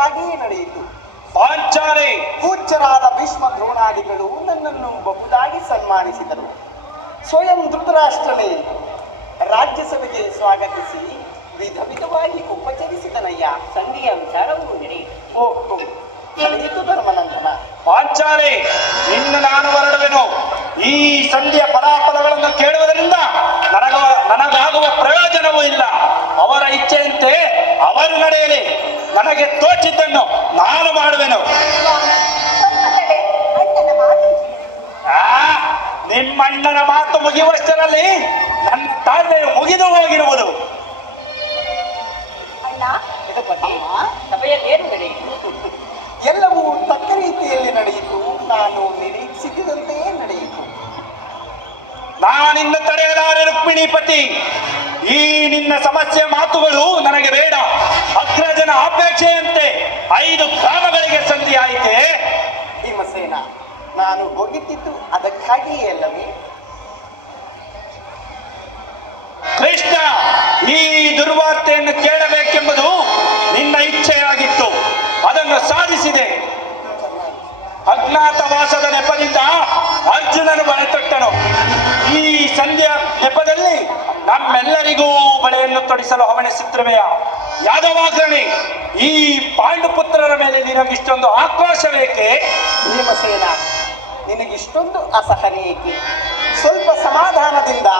ವಿಧಿವತವಾಗಿಯೇ ನಡೆಯಿತು. ಪಾಂಚಾಲಿ ಪೂಜ್ಯರಾದ ಭೀಷ್ಮ ದ್ರೋಣಾದಿಗಳು ನನ್ನನ್ನು ಬಹುದಾಗಿ ಸನ್ಮಾನಿಸಿದರು. ಸ್ವಯಂ ಧೃತರಾಷ್ಟ್ರನೇ ರಾಜ್ಯಸಭೆಗೆ ಸ್ವಾಗತಿಸಿ ವಿಧ ವಿಧವಾಗಿ ಉಪಚರಿಸಿದನಯ್ಯ. ಸಂಧಿಯ ವಿಚಾರವೂ ನಡೆಯಿತು. ಓಹೋ, ನಡೆಯಿತು ಧರ್ಮನಂದನ. ಪಾಂಚಾಲಿ, ನಿನ್ನ ನಾನು ಹೊರಡುವೆನು. ಈ ಸಂಧಿಯ ಫಲಾಫಲಗಳನ್ನು ಕೇಳುವುದರಿಂದ ನನಗಾಗುವ ಪ್ರಯೋಜನವೂ ಇಲ್ಲ. ಅವರ ಇಚ್ಛೆಯಂತೆ ಅವರು ನಡೆಯಲಿ. ನನಗೆ ತೋಚಿದ್ದನ್ನು ನಾನು ಮಾಡುವೆನು. ನಿಮ್ಮಣ್ಣನ ಮಾತು ಮುಗಿಯುವಷ್ಟರಲ್ಲಿ ನನ್ನ ತಾಳ್ಮೆಯು ಮುಗಿದು ಹೋಗಿರುವುದು. ಸಭೆಯಲ್ಲೇನು ನಡೆಯಿತು? ಎಲ್ಲವೂ ತಕ್ಕ ರೀತಿಯಲ್ಲಿ ನಡೆಯಿತು. ನಾನು ನಿರೀಕ್ಷಿಸಿದಂತೆಯೇ ನಡೆಯಿತು. ನಾನಿನ್ನು ತಡೆಯಲಾರೆ ರುಕ್ಮಿಣೀಪತಿ. ಈ ನಿನ್ನ ಸಮಸ್ಯೆ ಮಾತುಗಳು ನನಗೆ ಬೇಡ. ಅಗ್ರಜನ ಅಪೇಕ್ಷೆಯಂತೆ 5 ಗ್ರಾಮಗಳಿಗೆ ಸಂಧಿ ಆಯಿತೆ. ಭೀಮಸೇನ, ನಾನು ಹೋಗಿದ್ದಿದ್ದು ಅದಕ್ಕಾಗಿಯೇ ಅಲ್ಲವೇ? ಕೃಷ್ಣ, ಈ ದುರ್ವಾರ್ತೆಯನ್ನು ಕೇಳಬೇಕೆಂಬುದು ನಿನ್ನ ಇಚ್ಛೆಯಾಗಿತ್ತು. ಅದನ್ನು ಸಾಧಿಸಿದೆ. ಅಜ್ಞಾತವಾಸದ ನೆಪದಿಂದ ಅರ್ಜುನನು ಬಳೆತೊಟ್ಟನು. ಈ ಸಂಧ್ಯಾ ನೆಪದಲ್ಲಿ ನಮ್ಮೆಲ್ಲರಿಗೂ ಬಳೆಯನ್ನು ತೊಡಿಸಲು ಹವಣಿಸುತ್ತಿರುವೆಯ ಯಾದವಾಗ್ರಣಿ, ಈ ಪಾಂಡುಪುತ್ರರ ಮೇಲೆ ನಿನಗಿಷ್ಟೊಂದು ಆಕ್ರೋಶವೇಕೆ? ಭೀಮಸೇನ, ನಿನಗಿಷ್ಟೊಂದು ಅಸಹನೆ ಏಕೆ? ಸ್ವಲ್ಪ ಸಮಾಧಾನದಿಂದ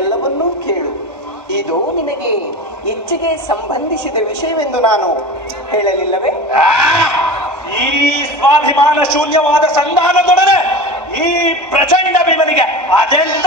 ಎಲ್ಲವನ್ನೂ ಕೇಳು. ಇದು ನಿನಗೆ ಹೆಚ್ಚಿಗೆ ಸಂಬಂಧಿಸಿದ ವಿಷಯವೆಂದು ನಾನು ಹೇಳಲಿಲ್ಲವೇ? ಈ ಸ್ವಾಭಿಮಾನ ಶೂನ್ಯವಾದ ಸಂಧಾನದೊಡನೆ ಈ ಪ್ರಚಂಡ ಭೀಮನಿಗೆ ಅದೆಂತ